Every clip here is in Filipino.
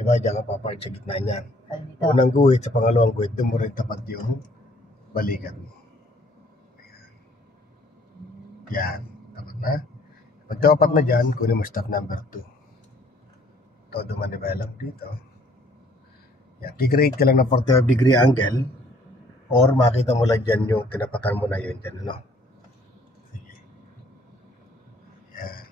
Diba, diyan ka papark sa gitna niyan. Dito. Unang guhit sa pangalawang guhit, doon mo rin tapat yung balikat mo. Yan, tapat na. Pag tapat na dyan, kunin mo stop number 2. Todo man-develop dito. Yan, kikreate ka lang ng 45-degree angle or makita mo lang dyan yung tinapatan mo na yun dyan, ano? Sige. Yan.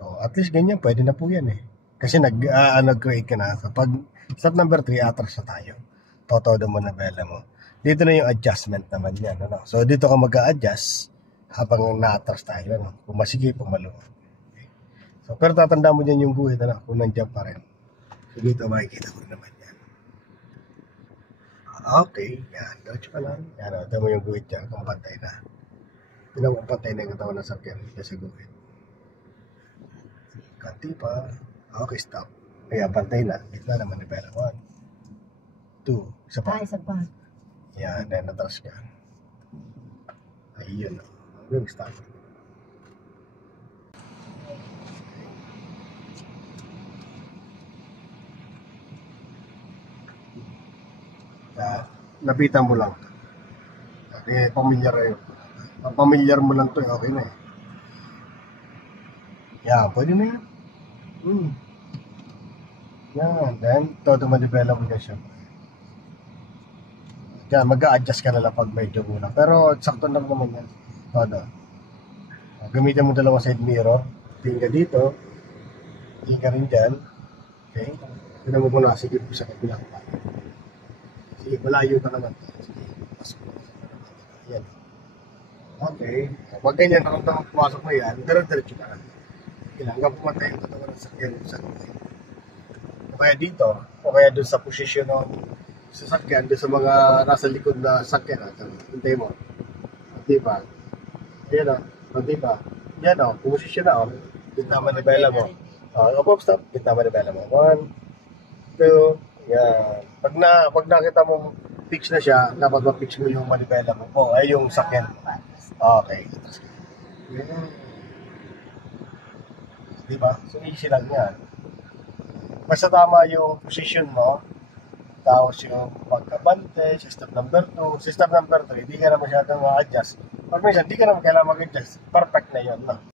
So, at least ganyan, pwede na po yan eh. Kasi nag-create ka na. Kapag step number 3, atras na tayo. Todo man-develop mo. Dito na yung adjustment naman yan, ano? So, dito ka mag-a-adjust habang na-atras tayo, ano? Pumasigip, pumaluwag. Okay. So, pero tatanda mo dyan yung guhit, ano? Kung nandiyan pa rin. So, dito makikita ko rin naman yan. Okay, yan. Diretso ka lang. Yan, ito mo yung guhit dyan kung pantay na. Tignan mo kung pantay na yung katawan ng sakyan dito sa guhit. Kanti pa. Okay, stop. Kaya pantay na. Gitna naman ni Bella. 1, 2, isa pa. Isa pa. Yan, then natras ka. Ayun. Yung stop. Lapitan mo lang. Kasi pamilyar yun. Pag pamilyar mo lang to, okay na eh. Yeah, pwede na yan. Yan, then todo ma-develop mo na siya. Yan, mag-a-adjust ka na lang pag medyo muna. Pero sakto lang naman yan. Todo. Gamitin mo dalawang side mirror. Tingin ka dito. Tingin ka rin dyan. Okay? Tingnan mo muna. Sige po sa kabilang pa. Sige, malayo ka naman. Sige, pasok mo sa kabilang. Yan. Okay. Pag ganyan, nakamdaman pumasok mo yan, dire-diretso ka na. Hanggang pumatay yung katawan ng sakyan sa gawin. O kaya dito, o kaya doon sa posisyon ng sasakyan, doon sa mga nasa likod na sakyan. Hintay mo. Diba? Ayan o. Diba? Yan o. Posisyon na o. Kita manibela mo. Above stop. Kita manibela mo. 1, 2, yan. Pag nakita mo fix na siya, dapat ma-fix mo yung manibela mo po. Ay yung sakyan. Okay. Diba? So easy lang yan. Basta tama yung position mo, tapos yung pagkabante, sa step number 2, sa step number 3, di ka na masyadong ma-adjust. Pag minsan, di ka na kailangan mag-adjust. Perfect na yun, no?